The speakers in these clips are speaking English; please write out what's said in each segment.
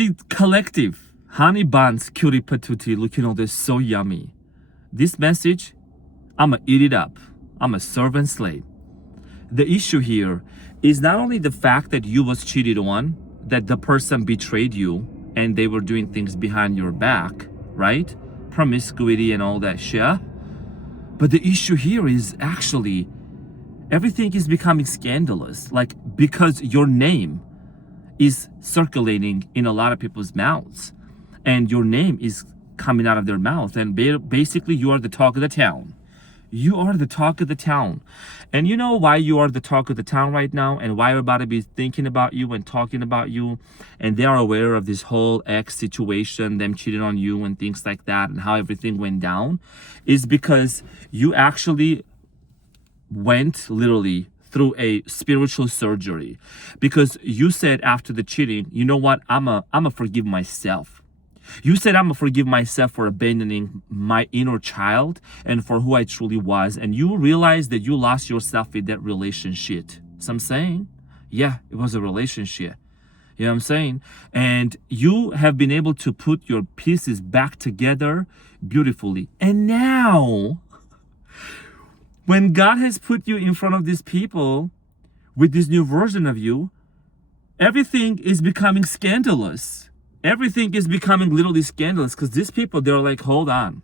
See, collective, honey buns, cutie patootie, looking all this so yummy. This message, I'ma eat it up. I'm a servant slave. The issue here is not only the fact that you was cheated on, that the person betrayed you and they were doing things behind your back, right? Promiscuity and all that shit. But the issue here is actually everything is becoming scandalous. Like, because your name is circulating in a lot of people's mouths and your name is coming out of their mouth, and basically you are the talk of the town. You are the talk of the town. And you know why you are the talk of the town right now, and why everybody be thinking about you and talking about you, and they are aware of this whole ex situation, them cheating on you and things like that, and how everything went down, is because you actually went literally through a spiritual surgery. Because you said after the cheating, you know what, I'ma forgive myself. You said, I'm going to forgive myself for abandoning my inner child and for who I truly was. And you realized that you lost yourself in that relationship. So I'm saying, yeah, it was a relationship. You know what I'm saying? And you have been able to put your pieces back together beautifully. And now, when God has put you in front of these people with this new version of you, everything is becoming scandalous. Everything is becoming literally scandalous, because these people, they're like, hold on.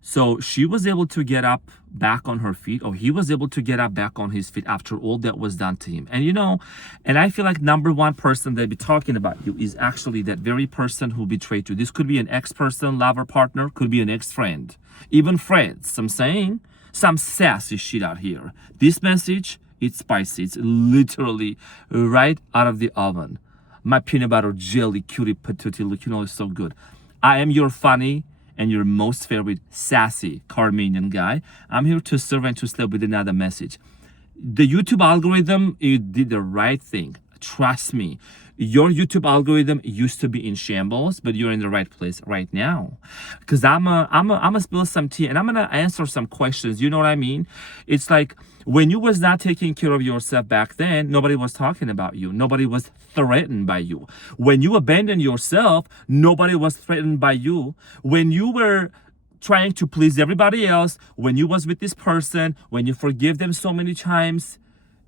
So she was able to get up back on her feet, or he was able to get up back on his feet after all that was done to him. And you know, and I feel like number one person that be talking about you is actually that very person who betrayed you. This could be an ex-person, lover, partner, could be an ex-friend, even friends. I'm saying some sassy shit out here. This message, it's spicy. It's literally right out of the oven. My peanut butter jelly cutie patootie looking all so good. I am your funny and your most favorite sassy Carmenian guy. I'm here to serve and to slay with another message. The YouTube algorithm, it did the right thing. Trust me. Your YouTube algorithm used to be in shambles, but you're in the right place right now. Because I'm a spill some tea and I'm gonna answer some questions. You know what I mean? It's like when you was not taking care of yourself back then, nobody was talking about you. Nobody was threatened by you. When you abandoned yourself, nobody was threatened by you. When you were trying to please everybody else, when you was with this person, when you forgive them so many times,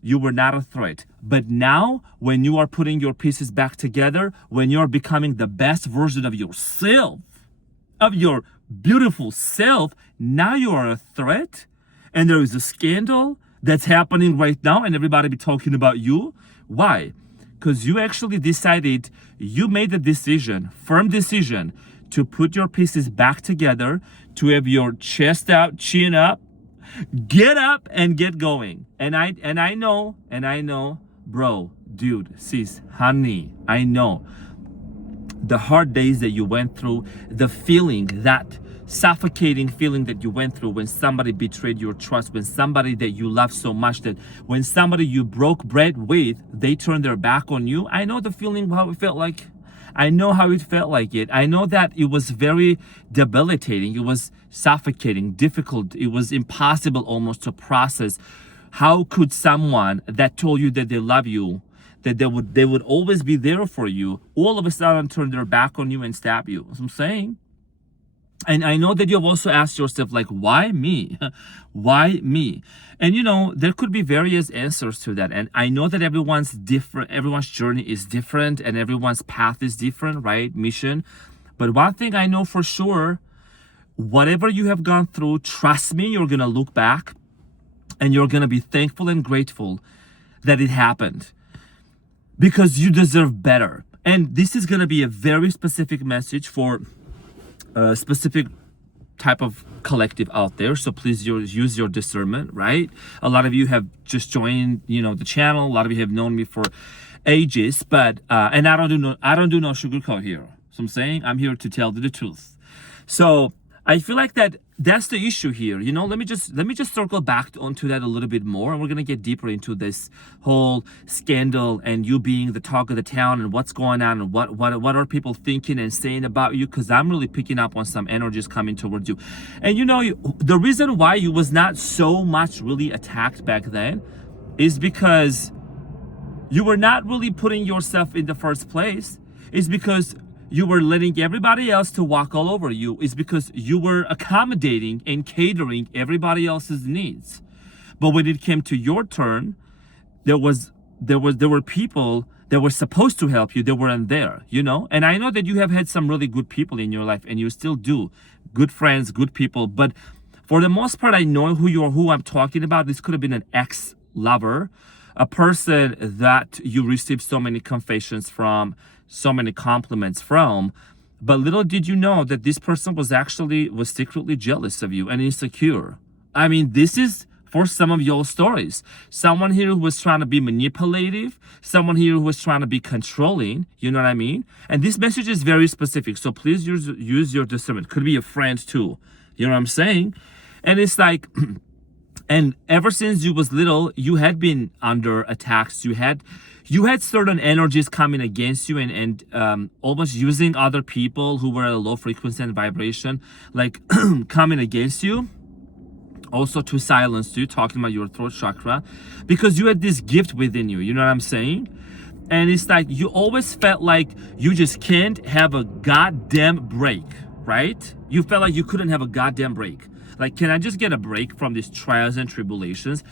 you were not a threat. But now, when you are putting your pieces back together, when you're becoming the best version of yourself, of your beautiful self, now you are a threat. And there is a scandal that's happening right now, and everybody be talking about you. Why? Because you actually decided, you made a decision, firm decision, to put your pieces back together, to have your chest out, chin up, get up and get going. And I know, bro, dude, sis, honey, I know the hard days that you went through, the feeling, that suffocating feeling that you went through when somebody betrayed your trust, when somebody that you love so much, that when somebody you broke bread with, they turned their back on you. I know the feeling, how it felt like. I know how it felt like it. I know that it was very debilitating. It was suffocating, difficult. It was impossible almost to process. How could someone that told you that they love you, that they would always be there for you, all of a sudden turn their back on you and stab you? That's what I'm saying. And I know that you've also asked yourself, like, why me? Why me? And you know, there could be various answers to that. And I know that everyone's different, everyone's journey is different, and everyone's path is different, right? Mission. But one thing I know for sure, whatever you have gone through, trust me, you're going to look back and you're going to be thankful and grateful that it happened, because you deserve better. And this is going to be a very specific message for a specific type of collective out there, so please use your discernment, right? A lot of you have just joined, you know, the channel. A lot of you have known me for ages, but and I don't do no sugarcoat here. So I'm saying I'm here to tell the truth. So I feel like that's the issue here. You know, let me just circle back onto that a little bit more, and we're gonna get deeper into this whole scandal and you being the talk of the town and what's going on and what are people thinking and saying about you, because I'm really picking up on some energies coming towards you. And you know, the reason why you was not so much really attacked back then is because you were not really putting yourself in the first place. It's because you were letting everybody else to walk all over you. It's because you were accommodating and catering everybody else's needs. But when it came to your turn, there were people that were supposed to help you that weren't there, you know? And I know that you have had some really good people in your life, and you still do. Good friends, good people. But for the most part, I know who I'm talking about. This could have been an ex-lover, a person that you received so many confessions from, so many compliments from. But little did you know that this person was secretly jealous of you and insecure. I mean, this is for some of your stories. Someone here who was trying to be manipulative, someone here who was trying to be controlling, you know what I mean? And this message is very specific, so please use your discernment. Could be a friend too, you know what I'm saying? And it's like, and ever since you was little, you had been under attacks. You had certain energies coming against you and almost using other people who were at a low frequency and vibration, like coming against you. Also to silence you, talking about your throat chakra, because you had this gift within you, you know what I'm saying? And it's like you always felt like you just can't have a goddamn break, right? You felt like you couldn't have a goddamn break. Like, can I just get a break from these trials and tribulations?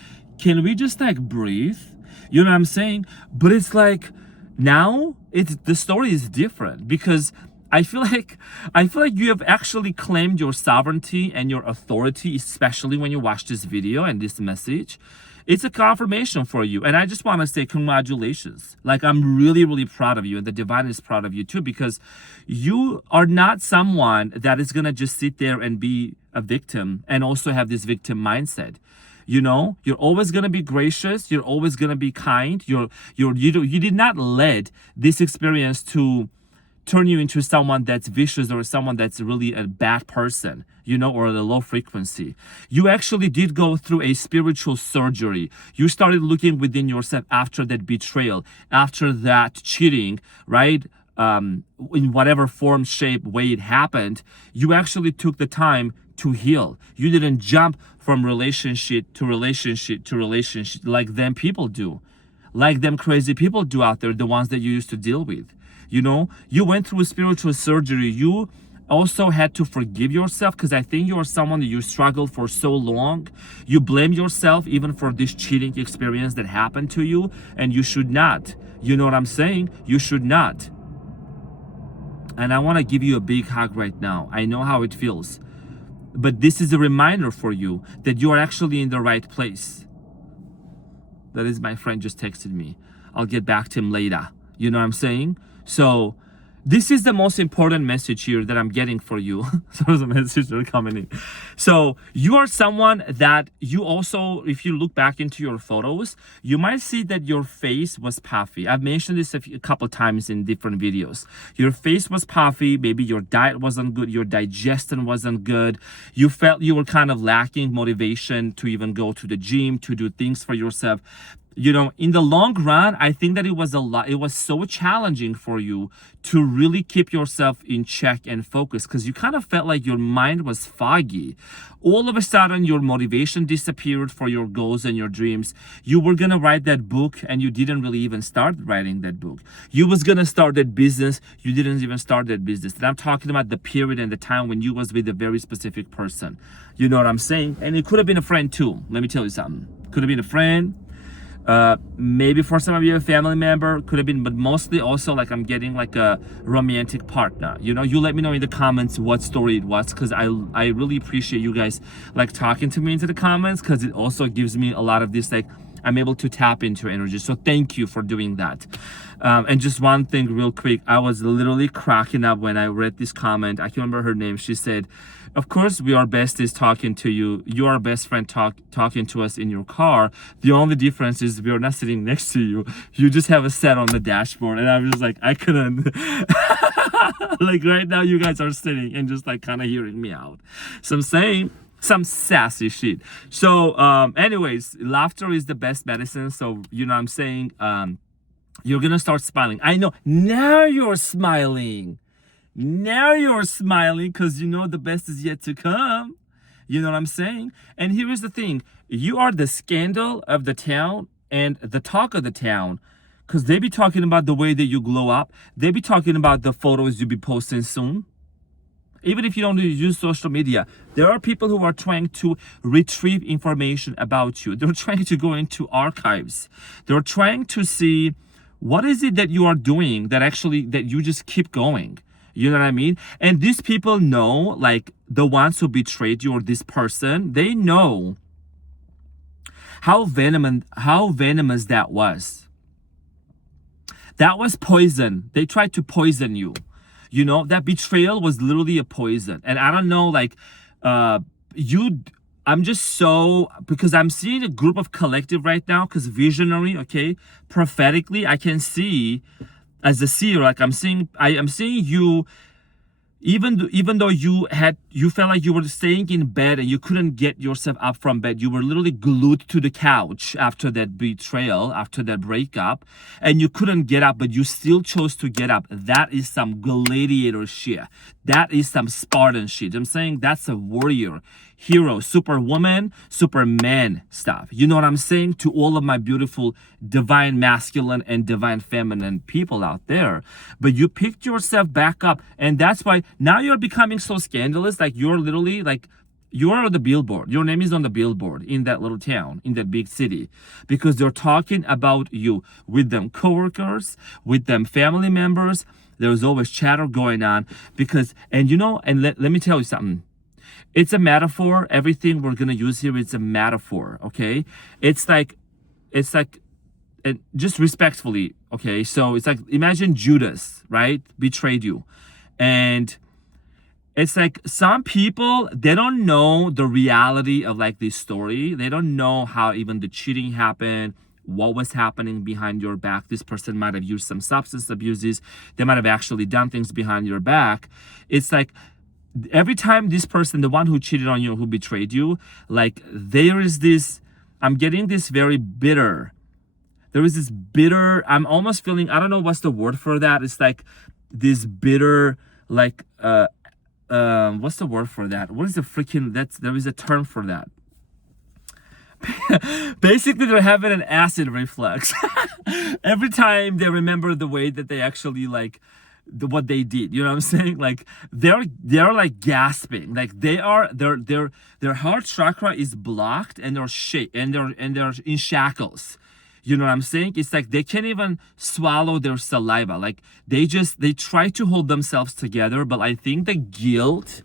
Can we just like breathe? You know what I'm saying? But it's like now the story is different, because I feel like you have actually claimed your sovereignty and your authority, especially when you watch this video and this message. It's a confirmation for you. And I just want to say congratulations. Like, I'm really, really proud of you. And the divine is proud of you too, because you are not someone that is going to just sit there and be a victim and also have this victim mindset. You know, you're always going to be gracious. You're always going to be kind. You did not let this experience to turn you into someone that's vicious or someone that's really a bad person, you know, or a low frequency. You actually did go through a spiritual surgery. You started looking within yourself after that betrayal, after that cheating, right? In whatever form, shape, way it happened. You actually took the time to heal. You didn't jump from relationship to relationship to relationship like them people do, like them crazy people do out there, the ones that you used to deal with. You know, you went through a spiritual surgery. You also had to forgive yourself, because I think you are someone that you struggled for so long. You blame yourself even for this cheating experience that happened to you, and you should not. You know what I'm saying? You should not. And I want to give you a big hug right now. I know how it feels. But this is a reminder for you that you are actually in the right place. That is, my friend just texted me. I'll get back to him later. You know what I'm saying? So this is the most important message here that I'm getting for you. So there's a message that are coming in. So you are someone that you also, if you look back into your photos, you might see that your face was puffy. I've mentioned this a couple times in different videos. Your face was puffy. Maybe your diet wasn't good. Your digestion wasn't good. You felt you were kind of lacking motivation to even go to the gym, to do things for yourself. You know, in the long run, I think that it was so challenging for you to really keep yourself in check and focus, because you kind of felt like your mind was foggy. All of a sudden, your motivation disappeared for your goals and your dreams. You were going to write that book, and you didn't really even start writing that book. You was going to start that business. You didn't even start that business. And I'm talking about the period and the time when you was with a very specific person. You know what I'm saying? And it could have been a friend too. Let me tell you something. Could have been a friend. Maybe for some of you a family member, could have been, but mostly also like I'm getting like a romantic partner. You know, you let me know in the comments what story it was, because I really appreciate you guys like talking to me into the comments, because it also gives me a lot of this, like I'm able to tap into energy. So thank you for doing that. And just one thing real quick, I was literally cracking up when I read this comment. I can't remember her name. She said, of course we are besties talking to you. You are best friend talking to us in your car. The only difference is we are not sitting next to you. You just have a set on the dashboard. And I'm just like, I couldn't. Like right now you guys are sitting and just like kind of hearing me out. So I'm saying some sassy shit. So anyways, laughter is the best medicine. So you know what I'm saying? You're gonna start smiling. I know now you're smiling. Now you're smiling because you know the best is yet to come. You know what I'm saying? And here is the thing. You are the scandal of the town and the talk of the town, Because they be talking about the way that you glow up. They be talking about the photos you be posting soon. Even if you don't use social media, there are people who are trying to retrieve information about you. They're trying to go into archives. They're trying to see what is it that you are doing that you just keep going. You know what I mean? And these people know, like the ones who betrayed you or this person, they know how venomous that was. That was poison. They tried to poison you. You know, that betrayal was literally a poison. And I don't know, like, I'm just so, because I'm seeing a group of collective right now, because visionary, okay, prophetically, I can see, as a seer, like I am seeing you, even though you felt like you were staying in bed and you couldn't get yourself up from bed, you were literally glued to the couch after that betrayal, after that breakup, and you couldn't get up, but you still chose to get up. That is some gladiator shit. That is some Spartan shit. I'm saying that's a warrior, hero, superwoman, superman stuff. You know what I'm saying? To all of my beautiful divine masculine and divine feminine people out there. But you picked yourself back up, and that's why now you're becoming so scandalous. Like you're literally like, you are on the billboard. Your name is on the billboard in that little town, in that big city, because they're talking about you with them coworkers, with them family members. There's always chatter going on because, and you know, and let me tell you something. It's a metaphor. Everything we're going to use here is a metaphor, okay? It's like, and just respectfully, okay? So it's like, imagine Judas, right? Betrayed you. And it's like some people, they don't know the reality of like this story. They don't know how even the cheating happened, what was happening behind your back. This person might have used some substance abuses. They might have actually done things behind your back. It's like, every time this person, the one who cheated on you, who betrayed you, like there is this, I'm getting this very bitter. There is this bitter, I'm almost feeling, I don't know what's the word for that. It's like this bitter, like, what's the word for that? What is the freaking, there is a term for that. Basically, they're having an acid reflux. Every time they remember the way that they actually like, what they did, you know what I'm saying? Like they're like gasping, like their heart chakra is blocked and they're in shackles. You know what I'm saying? It's like they can't even swallow their saliva. Like they try to hold themselves together, but I think the guilt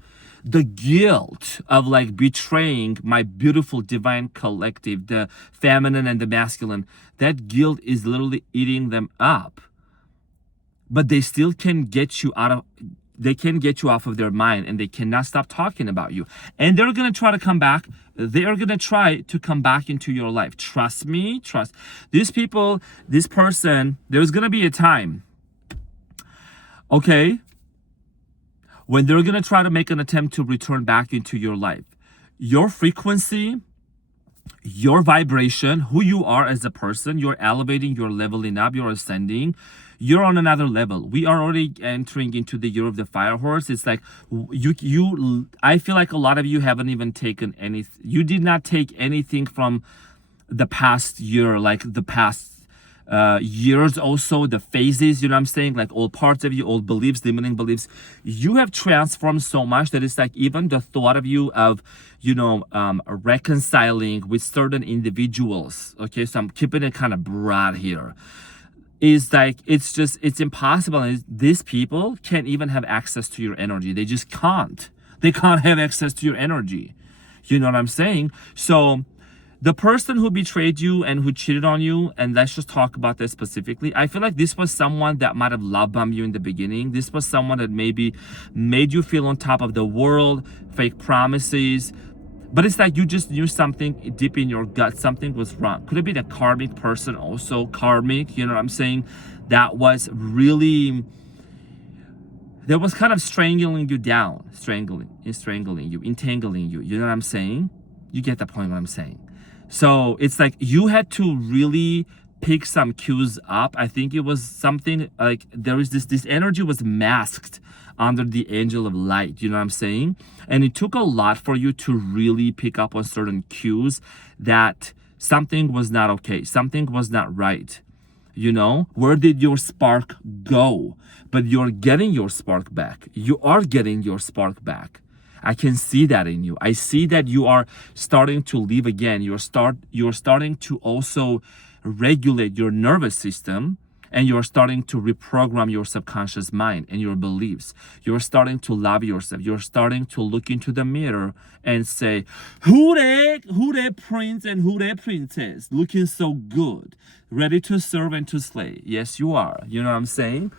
of like betraying my beautiful divine collective, the feminine and the masculine, that guilt is literally eating them up. But they still can get you off of their mind, and they cannot stop talking about you. And they're going to try to come back. They are going to try to come back into your life. Trust me, trust these people, this person, there's going to be a time, okay, when they're going to try to make an attempt to return back into your life. Your frequency, your vibration, who you are as a person, you're elevating, you're leveling up, you're ascending. You're on another level. We are already entering into the year of the fire horse. It's like I feel like a lot of you haven't even taken anything. You did not take anything from the past year, like the past years also, the phases, you know what I'm saying? Like all parts of you, old beliefs, limiting beliefs. You have transformed so much that it's like even the thought of you of, you know, reconciling with certain individuals. Okay, so I'm keeping it kind of broad here. Is like, it's impossible. And these people can't even have access to your energy. They just can't. They can't have access to your energy. You know what I'm saying? So the person who betrayed you and who cheated on you, and let's just talk about this specifically. I feel like this was someone that might have love bombed you in the beginning. This was someone that maybe made you feel on top of the world, fake promises. But it's like you just knew something deep in your gut, something was wrong. Could it be the karmic person also? Karmic, you know what I'm saying? That was really, that was kind of strangling you down, strangling you, entangling you. You know what I'm saying? You get the point what I'm saying. So it's like you had to really pick some cues up. I think it was something like there is this energy was masked under the angel of light, you know what I'm saying? And it took a lot for you to really pick up on certain cues that something was not okay, something was not right. Where did your spark go? But you're getting your spark back. You are getting your spark back. I can see that in you. I see that you are starting to live again. You're starting to also regulate your nervous system, and you're starting to reprogram your subconscious mind and your beliefs. You're starting to love yourself. You're starting to look into the mirror and say, who that prince and who that princess, looking so good, ready to serve and to slay. Yes, you are. You know what I'm saying?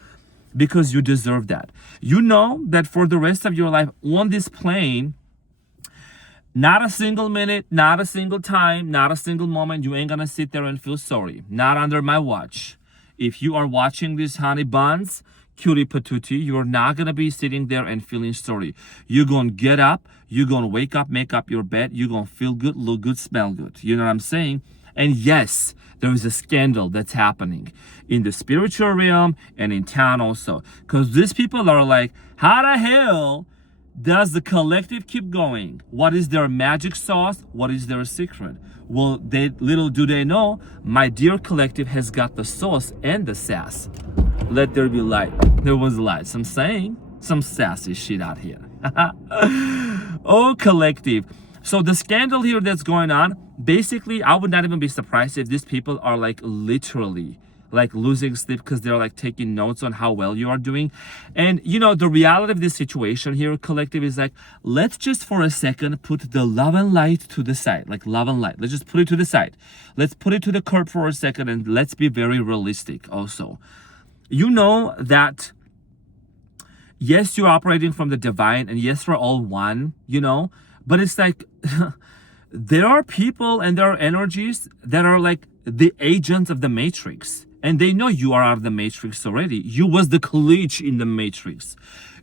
Because you deserve that. You know that for the rest of your life on this plane, not a single minute, not a single time, not a single moment, you ain't gonna sit there and feel sorry. Not under my watch. If you are watching this, honey buns, cutie patootie, you're not gonna be sitting there and feeling sorry. You're gonna get up, you're gonna wake up, make up your bed, you're gonna feel good, look good, smell good. You know what I'm saying? And yes, there is a scandal that's happening in the spiritual realm and in town also. Because these people are like, how the hell does the collective keep going? What is their magic sauce? What is their secret? Well, little do they know, my dear collective has got the sauce and the sass. Let there be light. There was light. I'm saying some sassy shit out here. Oh, collective. So the scandal here that's going on, basically, I would not even be surprised if these people are like literally like losing sleep because they're like taking notes on how well you are doing. And the reality of this situation here, collective, is like, let's just for a second put the love and light to the side. Like love and light, let's just put it to the side. Let's put it to the curb for a second, and let's be very realistic also. That yes, you're operating from the divine, and yes, we're all one, but it's like there are people and there are energies that are like the agents of the matrix. And they know you are out of the matrix already. You was the glitch in the matrix.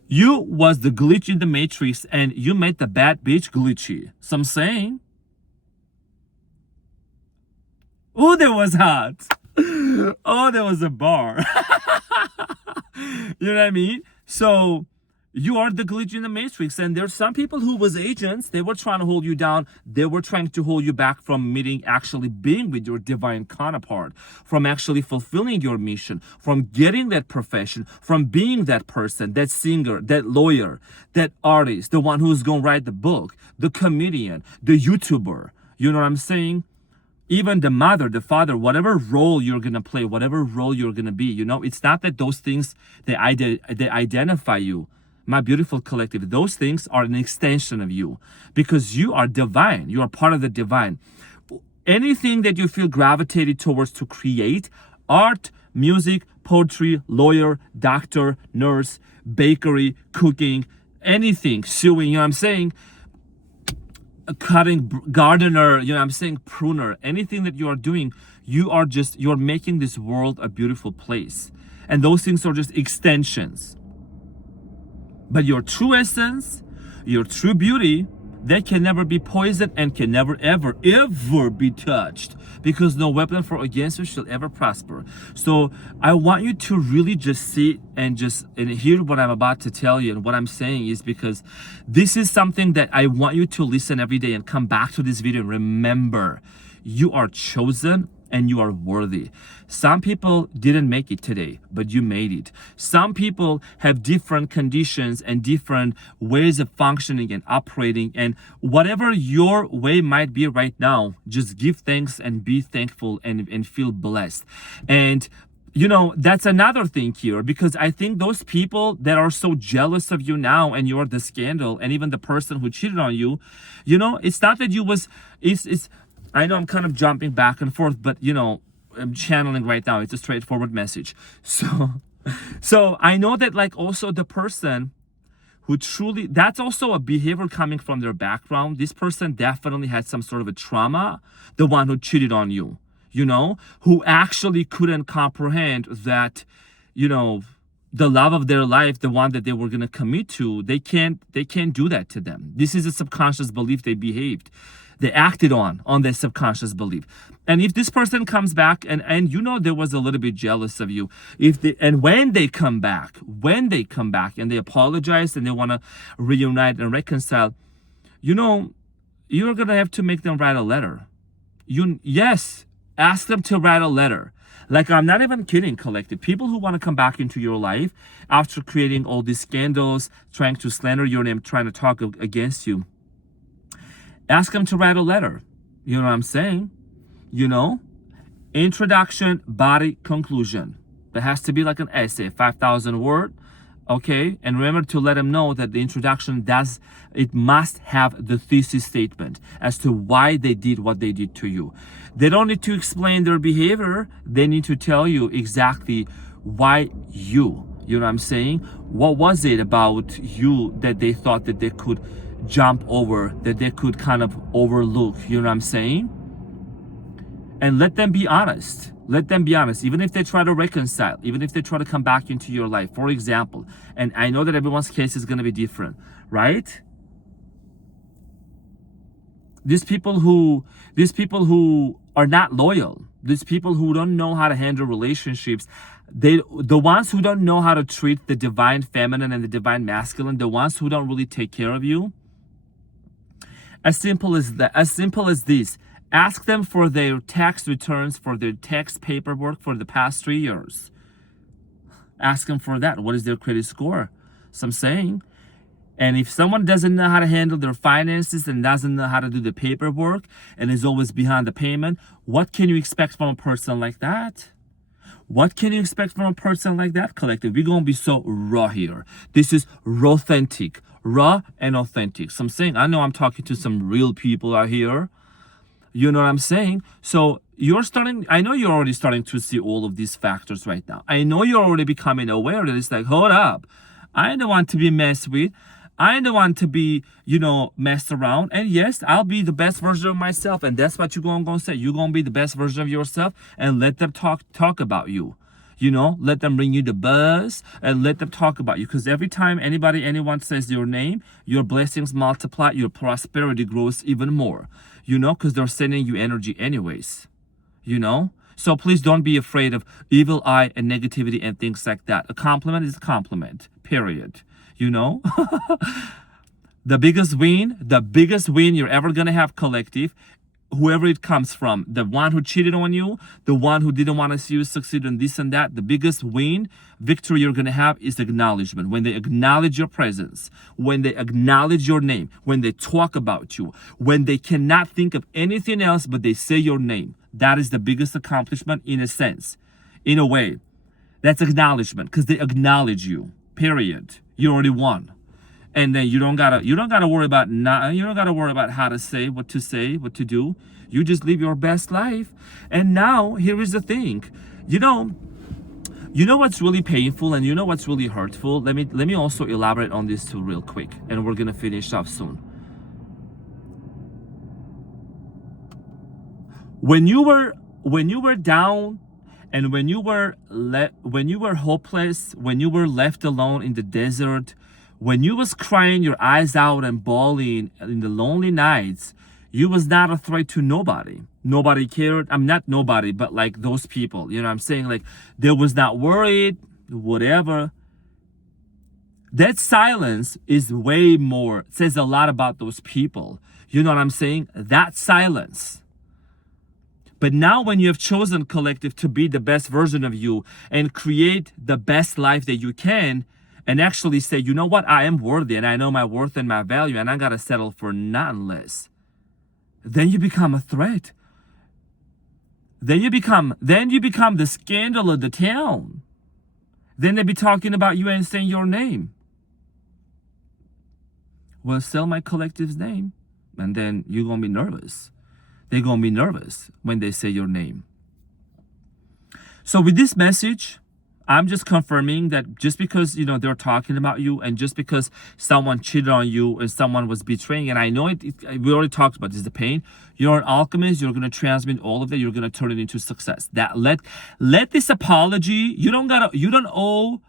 You was the glitch in the matrix, and you made the bad bitch glitchy. So I'm saying, oh, that was hot. Oh, there was a bar. You know what I mean? So you are the glitch in the matrix, and there's some people who was agents. They were trying to hold you down. They were trying to hold you back from actually being with your divine counterpart, from actually fulfilling your mission, from getting that profession, from being that person, that singer, that lawyer, that artist, the one who's going to write the book, the comedian, the YouTuber. You know what I'm saying? Even the mother, the father, whatever role you're going to play, whatever role you're going to be, it's not that those things, they identify you. My beautiful collective, those things are an extension of you, because you are divine. You are part of the divine. Anything that you feel gravitated towards to create, art, music, poetry, lawyer, doctor, nurse, bakery, cooking, anything, sewing, you know what I'm saying? Cutting, gardener, you know what I'm saying? Pruner, anything that you are doing, you're making this world a beautiful place. And those things are just extensions. But your true essence, your true beauty, that can never be poisoned and can never, ever, ever be touched, because no weapon for against you shall ever prosper. So I want you to really just see and hear what I'm about to tell you. And what I'm saying is because this is something that I want you to listen every day and come back to this video and remember, you are chosen and you are worthy. Some people didn't make it today, but you made it. Some people have different conditions and different ways of functioning and operating, and whatever your way might be right now, just give thanks and be thankful and feel blessed. And that's another thing here, because I think those people that are so jealous of you now, and you're the scandal, and even the person who cheated on you, it's not that it's I know I'm kind of jumping back and forth, but I'm channeling right now. It's a straightforward message. So I know that like also the person who truly, that's also a behavior coming from their background. This person definitely had some sort of a trauma, the one who cheated on you, who actually couldn't comprehend that, the love of their life, the one that they were going to commit to, they can't do that to them. This is a subconscious belief they behaved. They acted on their subconscious belief. And if this person comes back and there was a little bit jealous of you, when they come back and they apologize and they want to reunite and reconcile, you're going to have to make them write a letter. Ask them to write a letter. Like, I'm not even kidding, collective. People who want to come back into your life after creating all these scandals, trying to slander your name, trying to talk against you, ask them to write a letter. You know what I'm saying? You know? Introduction, body, conclusion. There has to be like an essay, 5,000 word. Okay, and remember to let them know that the introduction must have the thesis statement as to why they did what they did to you. They don't need to explain their behavior. They need to tell you exactly why you know what I'm saying? What was it about you that they thought that they could jump over, that they could kind of overlook, you know what I'm saying? And let them be honest. Let them be honest, even if they try to reconcile, even if they try to come back into your life. For example, and I know that everyone's case is going to be different, right? These people who are not loyal, these people who don't know how to handle relationships, the ones who don't know how to treat the divine feminine and the divine masculine, the ones who don't really take care of you. As simple as this. Ask them for their tax returns, for their tax paperwork for the past 3 years. Ask them for that. What is their credit score? So I'm saying. And if someone doesn't know how to handle their finances and doesn't know how to do the paperwork and is always behind the payment, what can you expect from a person like that? What can you expect from a person like that, collective? We're going to be so raw here. This is authentic. Raw and authentic. So I'm saying, I know I'm talking to some real people out here. You know what I'm saying? So I know you're already starting to see all of these factors right now. I know you're already becoming aware that it's like, hold up. I don't want to be messed with. I don't want to be, messed around. And yes, I'll be the best version of myself. And that's what you're going to say. You're going to be the best version of yourself and let them talk about you. Let them bring you the buzz and let them talk about you. Because every time anyone says your name, your blessings multiply, your prosperity grows even more. Because they're sending you energy anyways. So please don't be afraid of evil eye and negativity and things like that. A compliment is a compliment, period. The biggest win you're ever going to have, collective, whoever it comes from, the one who cheated on you, the one who didn't want to see you succeed in this and that, the biggest victory you're going to have is acknowledgement. When they acknowledge your presence, when they acknowledge your name, when they talk about you, when they cannot think of anything else but they say your name, that is the biggest accomplishment in a sense, in a way. That's acknowledgement because they acknowledge you, period. You already won. And then you don't gotta worry about how to say, what to do. You just live your best life. And now here is the thing. You know what's really painful and you know what's really hurtful? Let me also elaborate on this too real quick, and we're gonna finish up soon. When you were down and when you were hopeless, when you were left alone in the desert, when you was crying your eyes out and bawling in the lonely nights, you was not a threat to nobody. Nobody cared. I'm not nobody, but like those people, you know what I'm saying? Like they was not worried, whatever. That silence is way more, says a lot about those people. You know what I'm saying? That silence. But now when you have chosen, collective, to be the best version of you and create the best life that you can, and actually say, you know what, I am worthy and I know my worth and my value and I gotta settle for nothing less. Then you become a threat. Then you become the scandal of the town. Then they be talking about you and saying your name. Well, sell my collective's name. And then you're gonna be nervous. They're gonna be nervous when they say your name. So with this message, I'm just confirming that just because, they're talking about you and just because someone cheated on you and someone was betraying, and I know we already talked about this, the pain. You're an alchemist. You're going to transmit all of that. You're going to turn it into success. That let this apology, you don't owe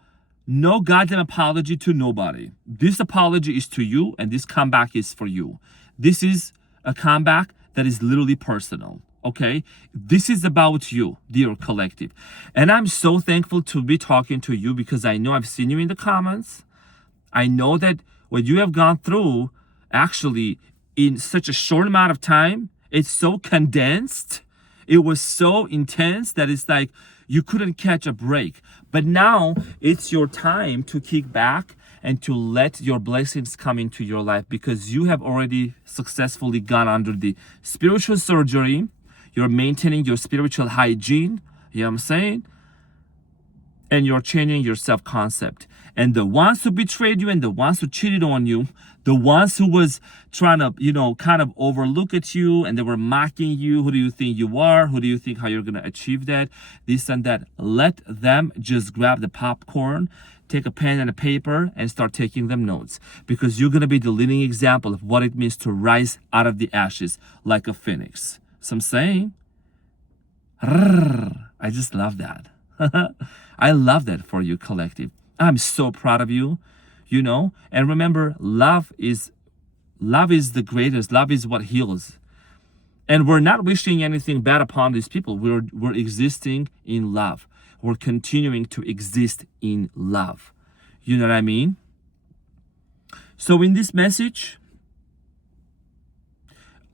no goddamn apology to nobody. This apology is to you and this comeback is for you. This is a comeback that is literally personal. Okay, this is about you, dear collective. And I'm so thankful to be talking to you because I know I've seen you in the comments. I know that what you have gone through actually in such a short amount of time, it's so condensed. It was so intense that it's like You couldn't catch a break. But now it's your time to kick back and to let your blessings come into your life, because you have already successfully gone under the spiritual surgery. You're maintaining your spiritual hygiene. You know what I'm saying? And you're changing your self-concept. And the ones who betrayed you and the ones who cheated on you, the ones who was trying to, kind of overlook at you and they were mocking you, who do you think you are? Who do you think how you're going to achieve that? This and that. Let them just grab the popcorn, take a pen and a paper and start taking them notes, because you're going to be the living example of what it means to rise out of the ashes like a phoenix. So I'm saying, I just love that. I love that for you, collective. I'm so proud of you, and remember, love is the greatest. Love is what heals. And we're not wishing anything bad upon these people. We're existing in love. We're continuing to exist in love. You know what I mean? So in this message,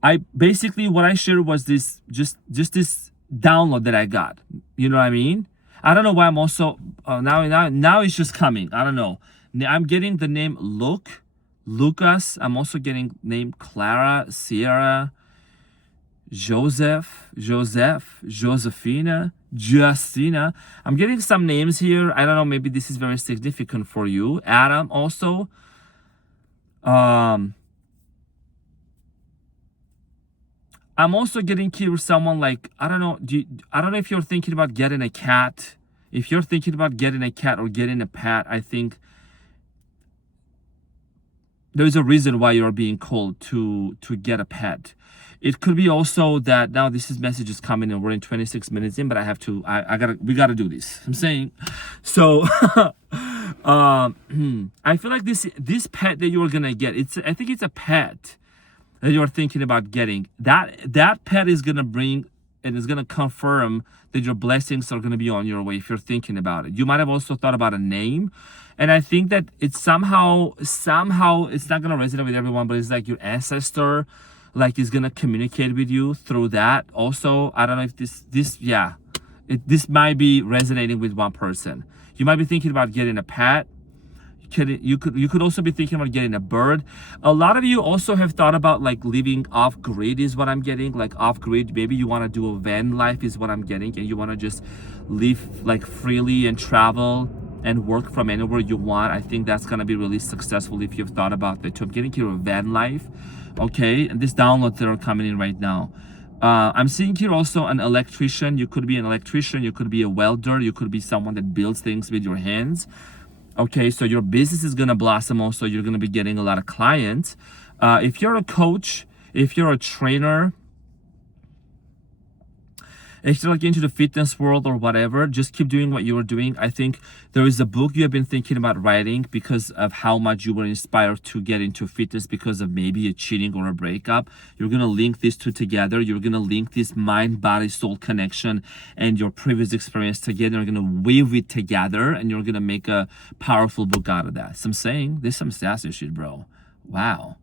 what I shared was this, just this download that I got. You know what I mean? I don't know why I'm also now it's just coming. I don't know. I'm getting the name Lucas. I'm also getting name Clara, Sierra, Joseph, Josephina, Justina. I'm getting some names here. I don't know. Maybe this is very significant for you. Adam also. I'm also getting here someone like, I don't know if you're thinking about getting a cat. If you're thinking about getting a cat or getting a pet, I think there's a reason why you're being called to get a pet. It could be also that now this message is coming and we're in 26 minutes in, but we gotta do this. I'm saying, so I feel like this pet that you're gonna get, I think it's a pet that you're thinking about getting. That pet is gonna bring and is gonna confirm that your blessings are gonna be on your way if you're thinking about it. You might have also thought about a name. And I think that it's somehow it's not gonna resonate with everyone, but it's like your ancestor is gonna communicate with you through that. Also, I don't know if this might be resonating with one person. You might be thinking about getting a pet. You could also be thinking about getting a bird. A lot of you also have thought about living off grid is what I'm getting. Like off grid, maybe you want to do a van life is what I'm getting, and you want to just live freely and travel and work from anywhere you want. I think that's gonna be really successful if you've thought about that too. I'm getting here a van life, okay? And these downloads that are coming in right now. I'm seeing here also an electrician. You could be an electrician, you could be a welder, you could be someone that builds things with your hands. Okay, so your business is gonna blossom also. You're gonna be getting a lot of clients. If you're a coach, if you're a trainer, if you're into the fitness world or whatever, just keep doing what you were doing. I think there is a book you have been thinking about writing because of how much you were inspired to get into fitness because of maybe a cheating or a breakup. You're going to link these two together. You're going to link this mind, body, soul connection and your previous experience together. You're going to weave it together and you're going to make a powerful book out of that. So I'm saying there's some sassy shit, bro. Wow.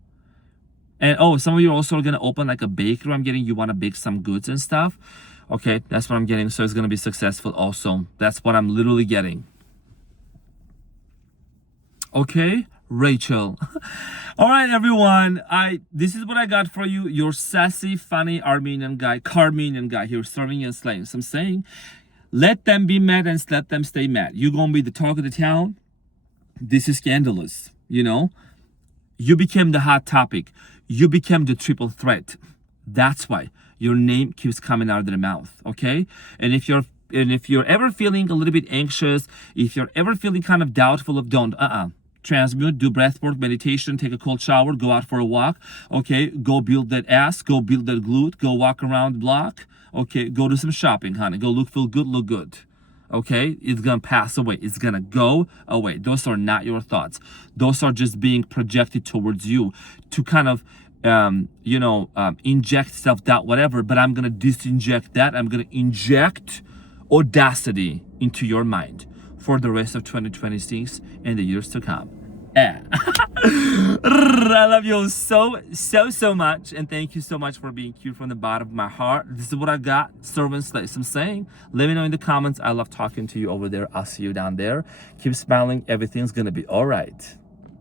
And some of you are also going to open a bakery. I'm getting you want to bake some goods and stuff. Okay, that's what I'm getting. So it's going to be successful also. That's what I'm literally getting. Okay, Rachel. All right, everyone. This is what I got for you. Your sassy, funny Carmenian guy here serving and slaying. So I'm saying, let them be mad and let them stay mad. You're going to be the talk of the town. This is Scandalous, You became the hot topic. You became the triple threat. That's why your name keeps coming out of their mouth, okay? And if you're ever feeling a little bit anxious, if you're ever feeling kind of doubtful of transmute, do breath work, meditation, take a cold shower, go out for a walk, okay? Go build that ass, go build that glute, go walk around the block, okay? Go do some shopping, honey. Go feel good, look good, okay? It's gonna pass away. It's gonna go away. Those are not your thoughts. Those are just being projected towards you to kind of inject self-doubt, whatever, but I'm gonna disinject that. I'm gonna inject audacity into your mind for the rest of 2026 and the years to come. I love you all so much, and thank you so much for being cute from the bottom of my heart. This is what I got. Servant slaves. I'm saying. Let me know in the comments. I love talking to you over there. I'll see you down there. Keep smiling. Everything's gonna be all right.